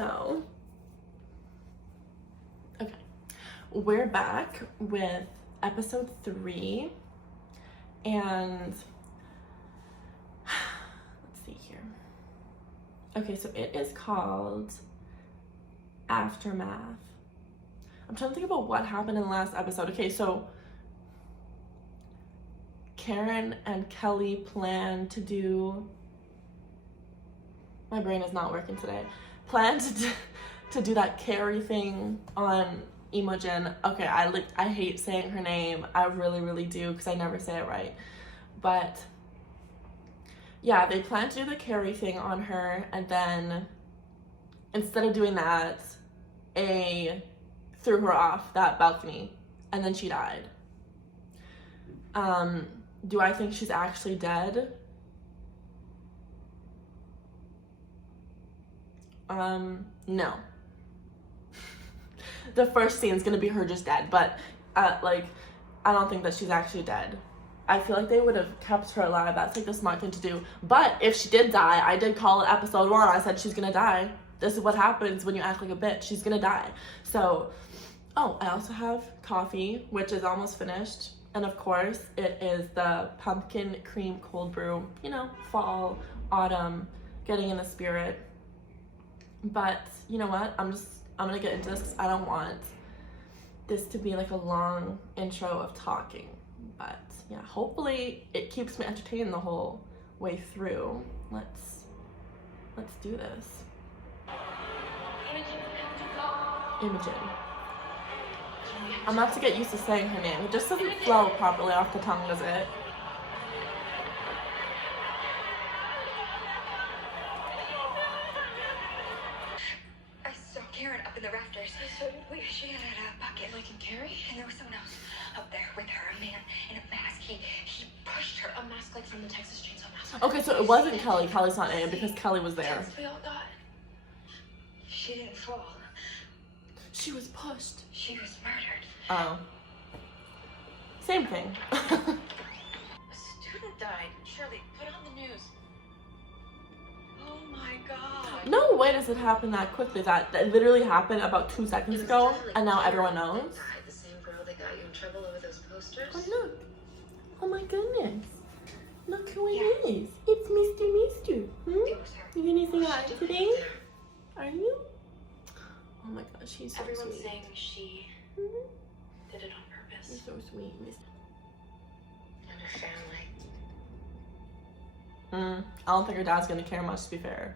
So, okay, we're back with episode 3, and let's see here. Okay, so it is called Aftermath. I'm trying to think about what happened in the last episode. Okay, so Karen and Kelly plan to do, my brain is not working today, plan to do that Carrie thing on Imogen. Okay, I hate saying her name. I really do, because I never say it right. But yeah, they plan to do the Carrie thing on her, and then instead of doing that, A threw her off that balcony, and then she died. Do I think she's actually dead? No. The first scene is gonna be her just dead, but I don't think that she's actually dead. I feel like they would have kept her alive. That's like the smart thing to do. But if she did die, I did call it episode 1. I said she's gonna die. This is what happens when you act like a bitch. She's gonna die. So, oh, I also have coffee, which is almost finished. And of course, it is the pumpkin cream cold brew. You know, fall, autumn, getting in the spirit. But you know what? I'm gonna get into this because I don't want this to be like a long intro of talking. But yeah, hopefully it keeps me entertained the whole way through. Let's do this. Imogen. I'm gonna have to get used to saying her name. It just doesn't flow properly off the tongue, does it? I saw Karen up in the rafters. She had a bucket like in Carrie, and there was someone else up there with her, a man in a mask. He pushed her. A mask like from the Texas Chainsaw Massacre. Okay, so it wasn't Kelly. Kelly's not in it because Kelly was there. We all got. She didn't fall. She was pushed. She was murdered. Oh. Same thing. A student died. Shirley, put it on the news. Oh my God. No way does it happen that quickly. That literally happened about 2 seconds ago, and now everyone knows. The same girl that got you in trouble over those posters. Oh look! Oh my goodness! Look who it is! It's Mr. Mister. It was her. You gonna say hi today? Are you? Oh my gosh, she's so Everyone's sweet. saying she did it on purpose. You're so sweet, Miss. And her family. I don't think her dad's gonna care much, to be fair.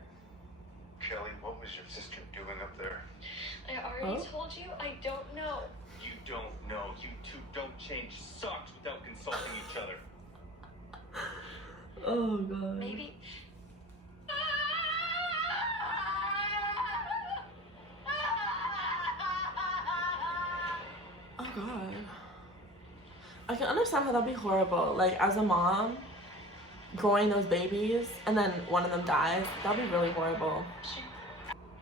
Kelly, what was your sister doing up there? I already told you I don't know. You don't know. You two don't change socks without consulting each other. Oh god. Maybe. Oh god. I can understand how that'd be horrible. Like, as a mom, growing those babies, and then one of them dies, that'd be really horrible.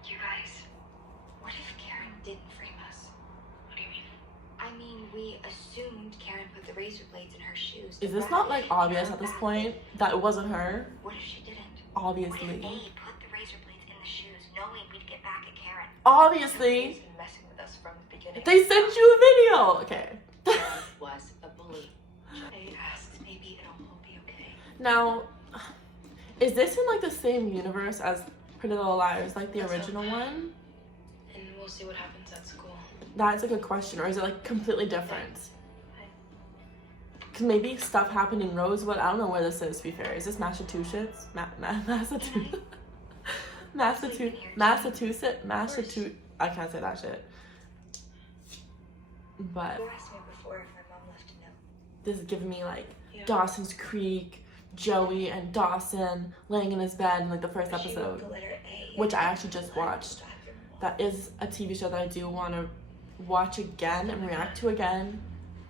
You guys, what if Karen didn't frame us? What do you mean? I mean, we assumed Karen put the razor blades in her shoes. Is this not, like, obvious at this point? That it wasn't her? What if she didn't? Obviously. What if they put the razor blades in the shoes, knowing we'd get back at Karen? Obviously. She's been messing with us from the beginning. They sent you a video! Okay. Karen was a bully. They asked, maybe it'll all be okay. Now, is this in, like, the same universe as Pretty Little Liars, like the That's original one? And we'll see what happens at school. That's a good question. Or is it, like, completely different? Because maybe stuff happened in Rosewood. I don't know where this is, to be fair. Is this Massachusetts? Massachusetts? Massachusetts? I can't say that shit. But You asked me before if my mom left a note. this is giving me, like, Yeah. Dawson's Creek, Joey and Dawson laying in his bed in, like, the first She wrote episode. the letter A. Which I actually just watched. That is a TV show that I do want to watch again and react to again.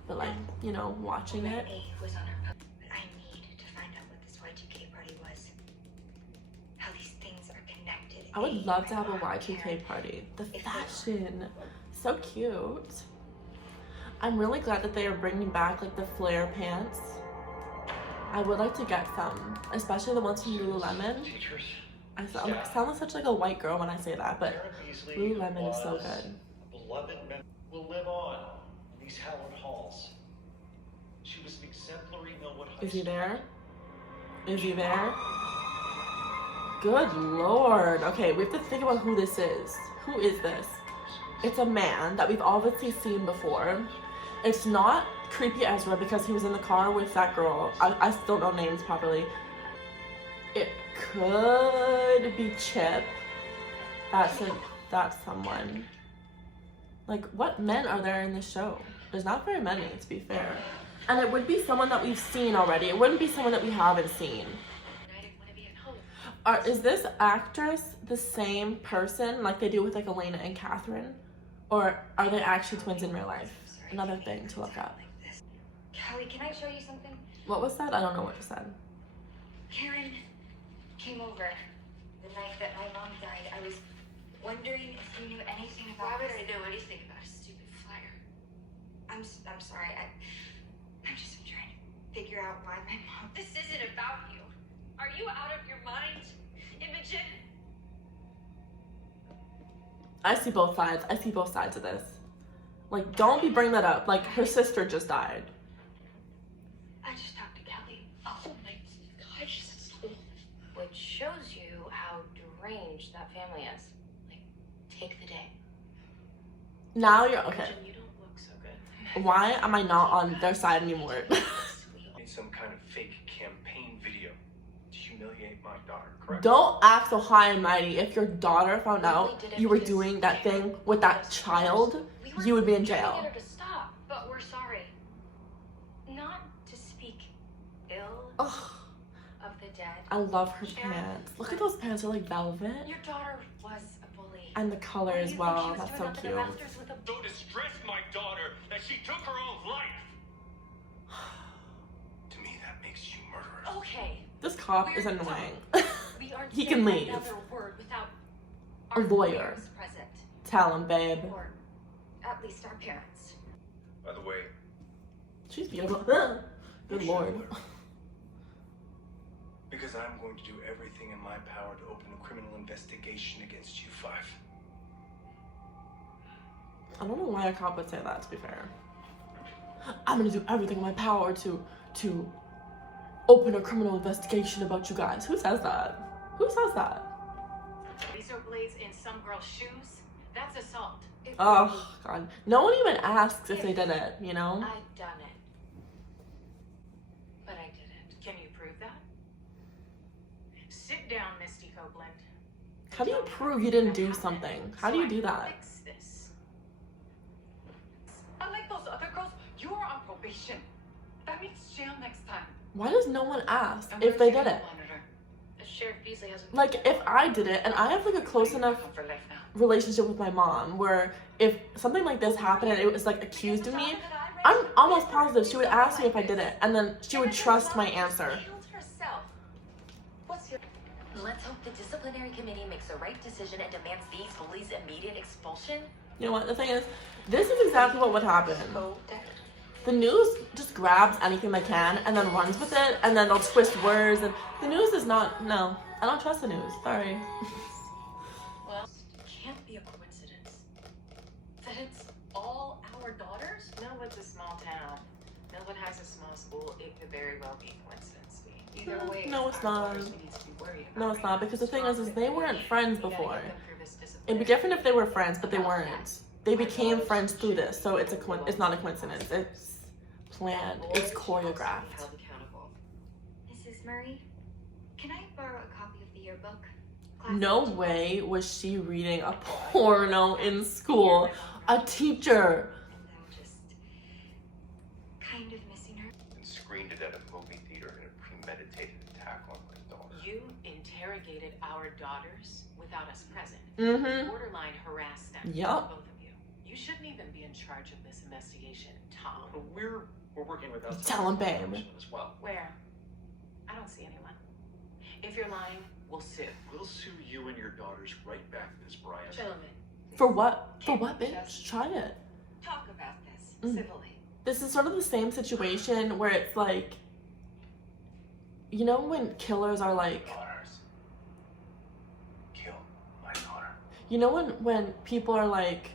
But, like, you know, watching it. A was on her post, but I need to find out what this Y2K party was. How these things are connected. I would A, love to my have a mom, Y2K Karen. party. The fashion. So cute. I'm really glad that they are bringing back, like, the flare pants. I would like to get some, especially the ones from Lululemon. Teachers, I sound like such like a white girl when I say that, but Karen Beasley Lululemon is so was good. a beloved member will live on in these hallowed halls. She was an exemplary Millwood High Is he School. there? Is he there? Good Lord. Okay, we have to think about who this is. Who is this? It's a man that we've obviously seen before. It's not creepy Ezra because he was in the car with that girl. I still don't know names properly. It could be Chip. That's someone. Like, what men are there in this show? There's not very many, to be fair. And it would be someone that we've seen already. It wouldn't be someone that we haven't seen. I didn't want to be at home. Is this actress the same person like they do with like Elena and Catherine? Or are they actually twins in real life? Another thing to look up. Kelly, can I show you something? What was that? I don't know what you said. Karen came over the night that my mom died. I was wondering if you knew anything Why about would this. I know anything about a stupid flyer? I'm sorry. I'm just trying to figure out why my mom. This isn't about you. Are you out of your mind, Imogen? I see both sides. I see both sides of this. Like, don't be bringing that up. Like, her sister just died. I just talked to Kelly. Oh my God, she's so... Which shows you how deranged that family is. Like, take the day. Now you're okay. Imogen, you don't look so good. Why am I not on their side anymore? Made some kind of fake campaign video to humiliate my daughter, correct? Don't act so high and mighty. If your daughter found out you were doing that thing with that child, you would be in jail. Get her to stop, but we're sorry. Not to speak ill Ugh, of the dead. I love her pants. Look at those pants. They're like velvet. Your daughter was a bully. And the color as well. That's so cute. So distressed my daughter that she took her own life. To me, that makes you murderous. Okay. This cop is annoying. We aren't He can saying leave. another word without A our lawyer. lawyers present. Tell him, babe. Or at least our parents. By the way, She's beautiful. Good Lord. because I'm going to do everything in my power to open a criminal investigation against you five. I don't know why a cop would say that, to be fair. I'm gonna do everything in my power to open a criminal investigation about you guys. Who says that? Who says that? Razor blades in some girl's shoes? That's assault. Oh, God. No one even asks if they did it, you know? I've done it. But I didn't. Can you prove that? Sit down, Misty Copeland. How do you prove you didn't do something? How do you do that? Fix this. Unlike those other girls, you are on probation. That means jail next time. Why does no one ask And if where's they your did it? monitor? Sheriff Beasley hasn't. Like, if I did it, and I have like a close enough Home for life now. relationship with my mom where if something like this happened and it was like accused of me, I'm almost positive she would ask me if I did it, and then she would trust my answer. Killed herself. What's your? Let's hope the disciplinary committee makes the right decision and demands these bullies' immediate expulsion. You know what, the thing is, this is exactly what would happen. Oh, dead. The news just grabs anything they can and then runs with it, and then they'll twist words, and the news is not, no, I don't trust the news, sorry. Well, it can't be a coincidence that it's all our daughters. Millwood's a small town. Millwood has a small school. It could very well be a coincidence. Either way, No, it's our not. daughters we need to be worried about. No, it's not, because the thing is they weren't friends We gotta before. get them through this discipline. It'd be different if they were friends, but they weren't. They became friends through this, so it's not a coincidence. It's planned. It's choreographed. Held accountable. Mrs. Murray, can I borrow a copy of the yearbook? No way was she reading a porno in school. A teacher. And I'm just kind of missing her. And screened it at a movie theater in a premeditated attack on my daughter. You interrogated our daughters without us present. Mm-hmm. Borderline harassed them. Yup. Both of you. You shouldn't even be in charge of this investigation, Tom. But we're working with outside Tell him, babe. information as well. Where? I don't see anyone. If you're lying, we'll sue. We'll sue you and your daughters right back, Ms. Bryant. Gentlemen. For what? For what, bitch? Try it. Talk about this Mm. civilly. This is sort of the same situation where it's like, you know when killers are like, You know when people are like,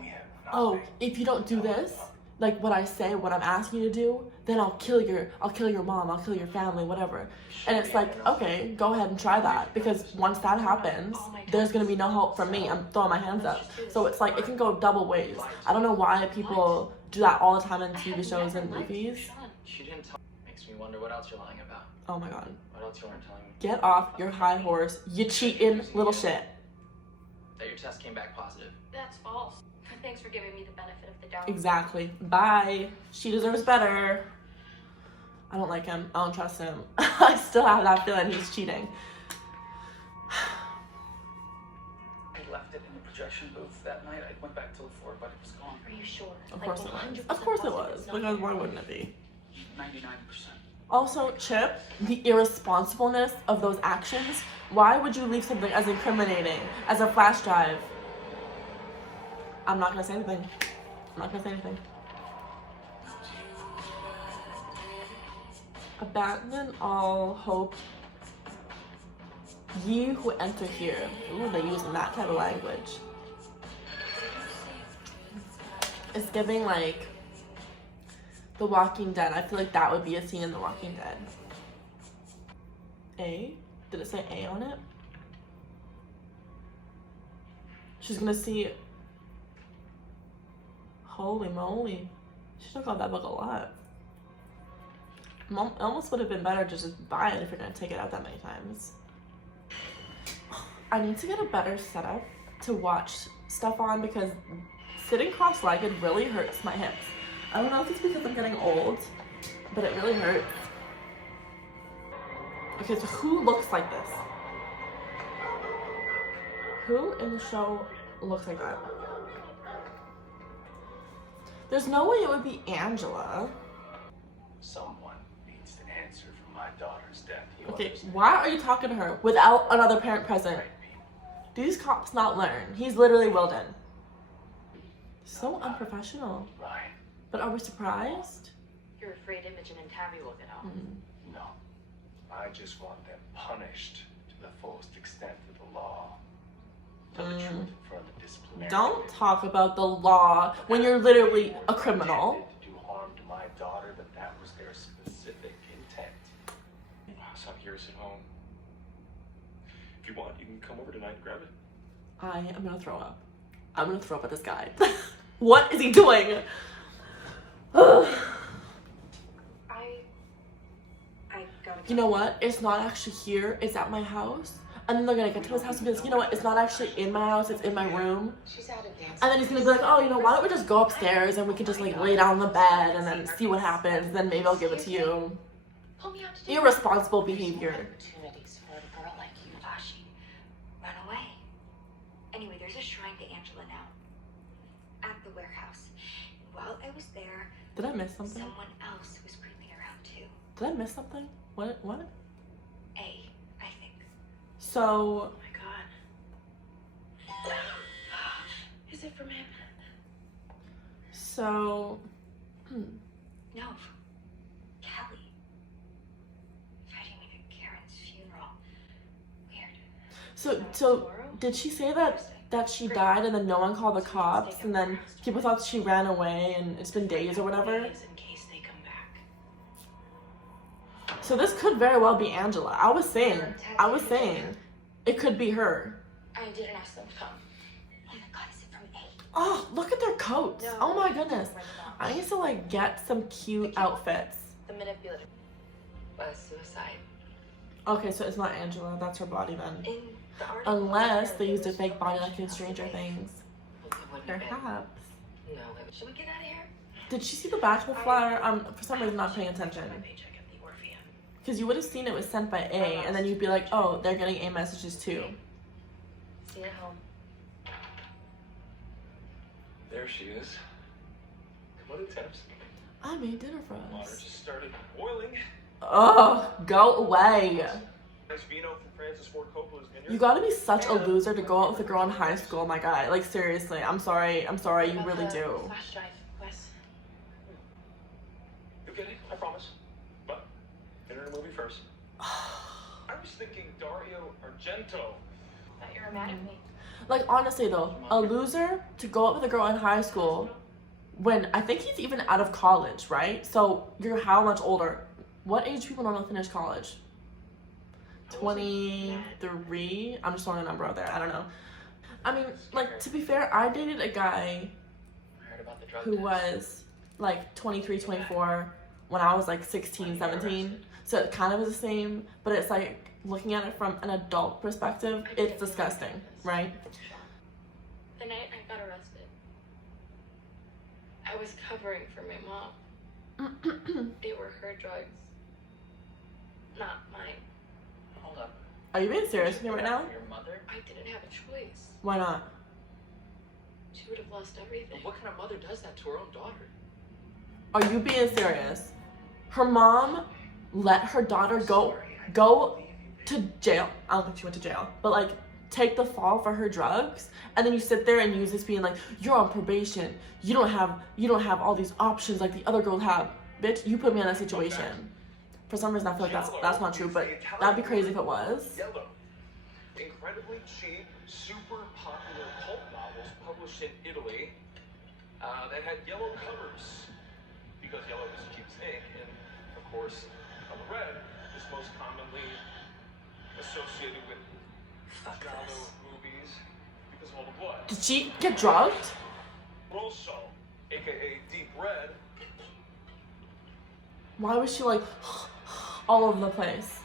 We have oh, nothing. if you don't do this, like what I say, what I'm asking you to do, then I'll kill your mom, I'll kill your family, whatever. And it's like, okay, go ahead and try that, because once that happens, there's gonna be no help from me. I'm throwing my hands up. So it's like, it can go double ways. I don't know why people do that all the time in TV shows and movies. She didn't tell. Makes me wonder what else you're lying about. Oh my god. What else you weren't telling me? Get off your high horse, you cheating little shit. That your test came back positive. That's false. Thanks for giving me the benefit of the doubt. Exactly. Bye. She deserves better. I don't like him. I don't trust him. I still have that feeling he's cheating. I left it in the projection booth that night. I went back to look for it, but it was gone. Are you sure? Of Like, course it was. 100% Of course it positive was. it's not Because there? why wouldn't it be? 99%. Also, Chip, the irresponsibleness of those actions. Why would you leave something as incriminating as a flash drive? I'm not gonna say anything. I'm not gonna say anything. Abandon all hope, ye who enter here. Ooh, they're using that kind of language. It's giving like The Walking Dead. I feel like that would be a scene in The Walking Dead. A? Did it say A on it? She's gonna see. Holy moly. She took out that book a lot. Mom, it almost would have been better to just buy it if you're gonna take it out that many times. I need to get a better setup to watch stuff on, because sitting cross-legged really hurts my hips. I don't know if it's because I'm getting old, but it really hurts. Okay, so who looks like this? Who in the show looks like that? There's no way it would be Angela. Someone needs to answer for my daughter's death. You Okay, understand? why are you talking to her without another parent present? Right, people. Do these cops not learn? He's literally Wilden. So unprofessional. Right. But are we surprised? You're afraid Imogen and Tabby will get off. No. I just want them punished to the fullest extent of the law. Tell the truth in front of the disciplinary. Don't talk about the law when you're literally a criminal. Intended to do harm to my daughter, but that was their specific intent. So I'm curious at home. If you want, you can come over tonight and grab it. I am gonna throw up. I'm gonna throw up at this guy. What is he doing? I gotta You know what? It's not actually here. It's at my house. And then they're gonna get to his house and be like, you know what? It's not actually in my house. It's in my room. She's out of dance. And then he's gonna be like, oh, you know, why don't we just go upstairs and we can just like lay down on the bed and then see what happens. Then maybe I'll give it to you. Pull me out to dinner. Irresponsible behavior. Opportunities for a girl like you. She run away. Anyway, there's a shrine to Angela now. At the warehouse. While I was there, Did I miss something? someone else was creeping around too. Did I miss something? What? A, I think. So, Oh my god. Is it from him? so, No. Callie. Inviting me to Karen's funeral. Weird. so did she say that she died and then no one called the cops and then people thought she ran away and it's been days or whatever? In case they come back. So this could very well be Angela. I was saying it could be her. I didn't ask them to come. Oh my god, is it from A? Oh, look at their coats. No. Oh my goodness. I need to like get some cute outfits. The manipulative. Suicide. Okay, so it's not Angela. That's her body then. In the article, Unless they used a fake body like in Stranger Things. It wouldn't have been. Perhaps. No, should we get out of here? Did she see the back of the flyer? For some reason not paying attention. My paycheck at the Orpheum. Because you would have seen it was sent by A, and then you'd be like, oh, they're getting A messages too. See you at home. There she is. Come on in, Tabs. I made dinner for Water us. just started boiling. Oh, go away. Nice vino from Francis Ford Coppola's vineyard. You gotta be such a loser to go out with a girl in high school, my guy. Like, seriously, I'm sorry, you really do. Flash drive, Wes. You'll get it, I promise. But dinner and a movie first. I was thinking Dario Argento. Thought you were mad at me. Like, honestly though, a loser to go up with a girl in high school when I think he's even out of college, right? So you're how much older? What age people normally finish college? 23? I'm just throwing a number out there. I don't know. I mean, like, to be fair, I dated a guy who was like 23, 24 when I was like 16, 17. So it kind of was the same, but it's like looking at it from an adult perspective, it's disgusting, right? The night I got arrested, I was covering for my mom. They were her drugs, not mine. Hold up. Are you being serious with me right now? Your mother? I didn't have a choice. Why not? She would have lost everything. What kind of mother does that to her own daughter? Are you being serious? Her mom let her daughter go to jail. I don't think she went to jail, but like take the fall for her drugs, and then you sit there and use this being like, you're on probation. You don't have all these options like the other girls have. Bitch, you put me in that situation. For some reason, I feel like that's not true, but that'd be crazy if it was. Yellow. Incredibly cheap, super popular pulp novels published in Italy that had yellow covers because yellow is cheap as ink, and of course, color red is most commonly associated with giallo movies because of all the blood. Did she get drugged? Rosso, aka deep red. Why was she like all over the place?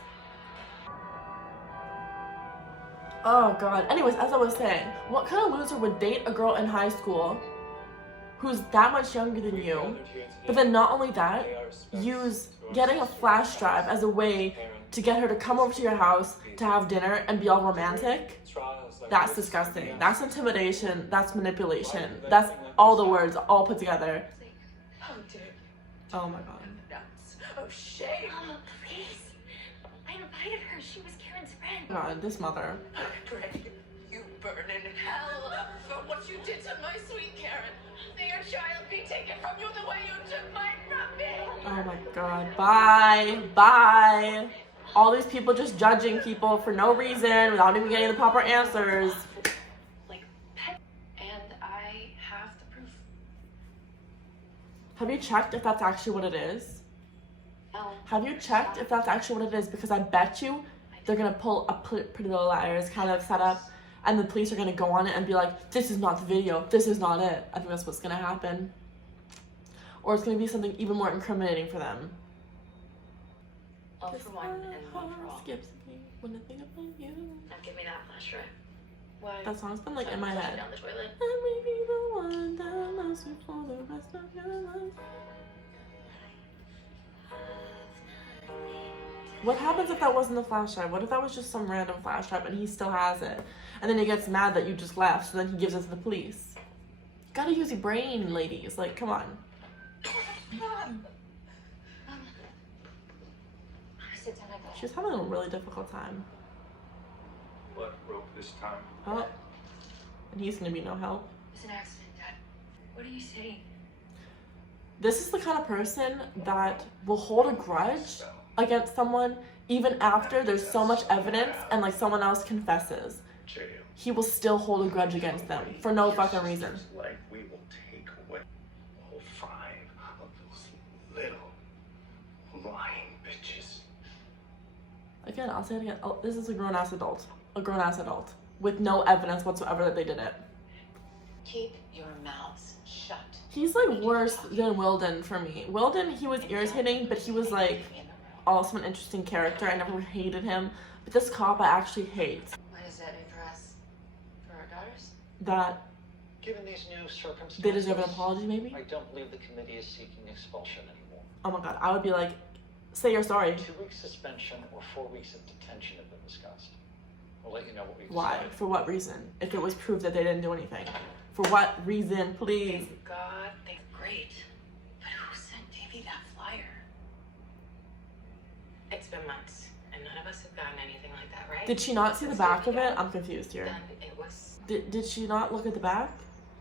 Oh god. Anyways, as I was saying, what kind of loser would date a girl in high school who's that much younger than you, but then not only that, use getting a flash drive as a way to get her to come over to your house to have dinner and be all romantic? That's disgusting. That's intimidation. That's manipulation. That's all the words all put together. How dare you? Oh my god. Oh, shame. Mama, please. I invited her. She was Karen's friend. God, this mother. I pray you burn in hell for what you did to my sweet Karen. May your child be taken from you the way you took mine from me. Oh my god. Bye. Bye. All these people just judging people for no reason without even getting the proper answers. Like pet. And I have the proof. Have you checked if that's actually what it is? Have you checked if that's actually what it is? Because I bet you they're gonna pull a Pretty Little Liars kind of setup, and the police are gonna go on it and be like, this is not the video, this is not it. I think that's what's gonna happen. Or it's gonna be something even more incriminating for them. All for one and one for all. Skips me when I think about you. Now give me that flash drive. Why? That song's been like in my Flush it head. down the toilet. I may be the one that loves you for the rest of your life. What happens if that wasn't a flash drive? What if that was just some random flash drive and he still has it? And then he gets mad that you just left, so then he gives it to the police. You gotta use your brain, ladies. Like, come on. She's having a really difficult time. What broke this time? Oh. And he's gonna be no help. It's an accident, Dad. What are you saying? This is the kind of person that will hold a grudge against someone even after there's so much evidence and like someone else confesses. He will still hold a grudge against them for no fucking reason. Like we will take away all 5 of those little lying bitches. Again, I'll say it again. Oh, this is a grown-ass adult. A grown-ass adult. With no evidence whatsoever that they did it. Keep your mouths shut. He's like worse than Wilden for me. Wilden, he was irritating, but he was like also an interesting character. I never hated him. But this cop I actually hate. What does that mean for us? For our daughters? That Given these new circumstances, they deserve an apology, maybe? I don't believe the committee is seeking expulsion anymore. Oh my god, I would be like, say you're sorry. 2 weeks suspension or 4 weeks of detention have been discussed. We'll let you know what we Why? decide. For what reason? If it was proof that they didn't do anything. For what reason, please? Thank God. Great. But who sent Davey that flyer? It's been months, and none of us have gotten anything like that, right? Did she not see the back of it? I'm confused here. Then it was Did she not look at the back?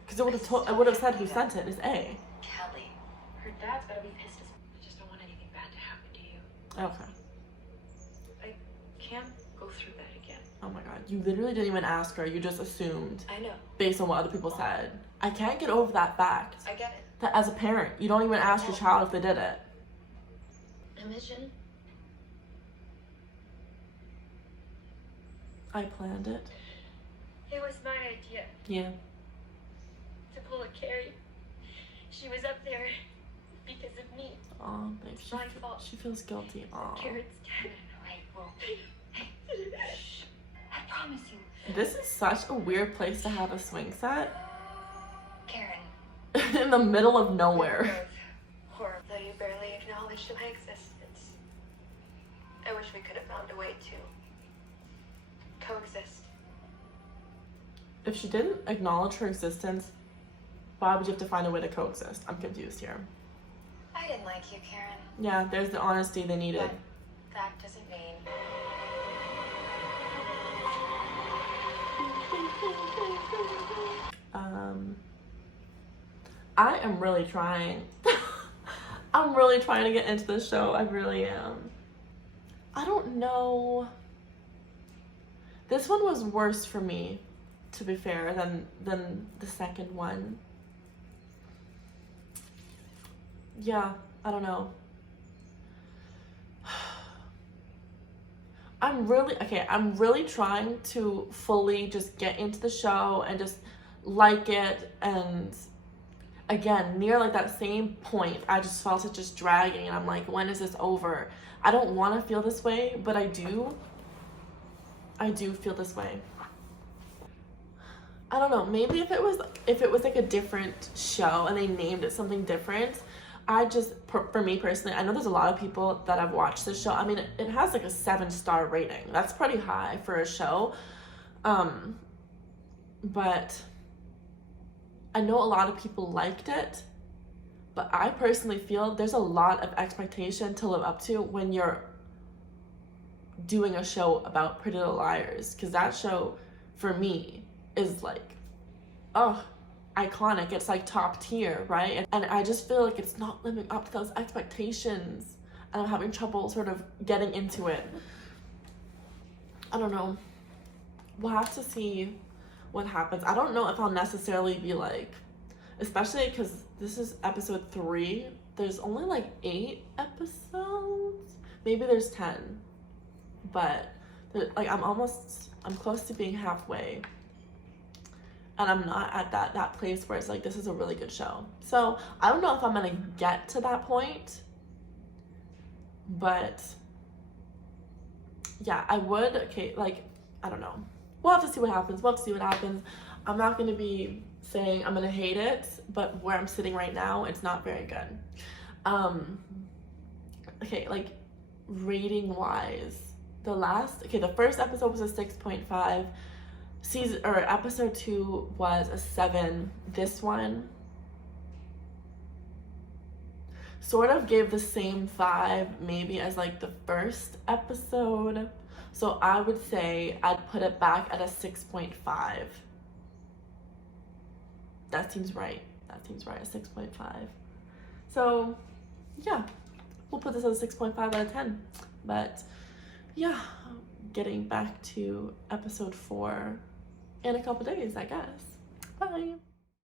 Because it would have said who sent it. It's A. Kelly. Her dad's gotta be pissed as I just don't want anything bad to happen to you. Okay. I can't go through that again. Oh my god. You literally didn't even ask her. You just assumed I know. based on what other people said. I can't get over that fact. I get it. That as a parent, you don't even ask your child if they did it. Imogen. I planned it. It was my idea Yeah. to pull a Carrie. She was up there because of me. Aw, babe. My fault. She feels guilty. Aw. Karen's dead. I will. Shh. I promise you. This is such a weird place to have a swing set. Karen. In the middle of nowhere. Both horrible. Though you barely acknowledged my existence. I wish we could have found a way to coexist. If she didn't acknowledge her existence, why would you have to find a way to coexist? I'm confused here. I didn't like you, Karen. Yeah, there's the honesty they needed. But that doesn't mean. I am really trying. I'm really trying to get into this show. I really am. I don't know. This one was worse for me, to be fair, than the second one. Yeah, I don't know. I'm really trying to fully just get into the show and just like it, and again, near like that same point, I just felt it just dragging, and I'm like, when is this over? I don't want to feel this way, but I do feel this way. I don't know, maybe if it was like a different show and they named it something different, for me personally, I know there's a lot of people that have watched this show. I mean, it has like a 7-star rating. That's pretty high for a show. But I know a lot of people liked it, but I personally feel there's a lot of expectation to live up to when you're doing a show about Pretty Little Liars, because that show for me is like, oh, iconic. It's like top tier, right? And I just feel like it's not living up to those expectations, and I'm having trouble sort of getting into it. I don't know. We'll have to see what happens. I don't know if I'll necessarily be like, especially because this is episode 3. There's only like 8 episodes. Maybe there's 10. But like I'm close to being halfway. And I'm not at that place where it's like, this is a really good show. So I don't know if I'm gonna get to that point. But yeah, I would. Okay, like, I don't know. We'll have to see what happens. I'm not going to be saying I'm going to hate it, but where I'm sitting right now, it's not very good. Okay, like, rating-wise, the first episode was a 6.5. Episode 2 was a 7. This one sort of gave the same vibe, maybe, as, like, the first episode. So I would say I'd put it back at a 6.5. That seems right, a 6.5. So yeah, we'll put this as a 6.5 out of 10. But yeah, getting back to episode 4 in a couple days, I guess. Bye.